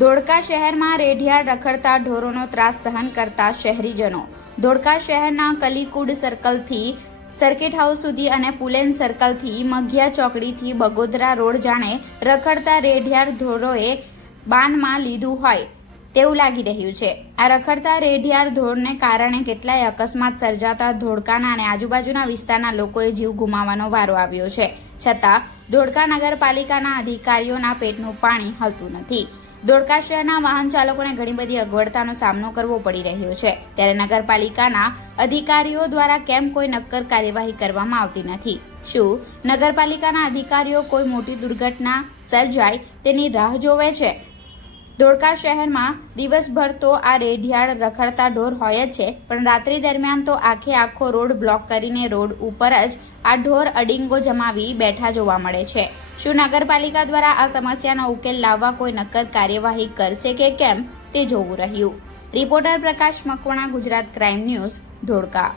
ધોળકા શહેરમાં રેઢિયાળ રખડતા ઢોરોનો ત્રાસ સહન કરતા શહેરીજનો. ધોળકા શહેરના કલીકુડ સર્કલથી, સર્કિટ હાઉસ સુધી અને પુલેન સર્કલથી મઘિયા ચોકડીથી બગોદરા રોડ જાણે રખડતા રેઢિયાળ ઢોરોએ બાનમાં લીધું હોય તેવું લાગી રહ્યું છે. આ રખડતા રેઢિયાળ ધોરને કારણે કેટલાય અકસ્માત સર્જાતા ધોળકાના અને આજુબાજુના વિસ્તારના લોકોએ જીવ ગુમાવવાનો વારો આવ્યો છે. છતાં, ધોળકા નગરપાલિકાના અધિકારીઓના પેટનું પાણી હલતું નથી. ધોળકા વાહન ચાલકોને ઘણી બધી અગવડતાનો સામનો કરવો પડી રહ્યો છે. ત્યારે નગરપાલિકાના અધિકારીઓ દ્વારા કેમ કોઈ નક્કર કાર્યવાહી કરવામાં આવતી નથી? શું નગરપાલિકાના અધિકારીઓ કોઈ મોટી દુર્ઘટના સર્જાય તેની રાહ જોવે છે? ધોળકા શહેરમાં દિવસભર તો આ રેઢિયાળ રખડતા ઢોર હોય જ છે, પણ રાત્રિ દરમિયાન તો આખે આખો રોડ બ્લોક કરીને રોડ ઉપર જ આ ઢોર અડિંગો જમાવી બેઠા જોવા મળે છે. શું નગરપાલિકા દ્વારા આ સમસ્યાનો ઉકેલ લાવવા કોઈ નક્કર કાર્યવાહી કરશે કે કેમ તે જોવું રહ્યું. Reporter Prakash Makwana, Gujarat crime news, Dholka.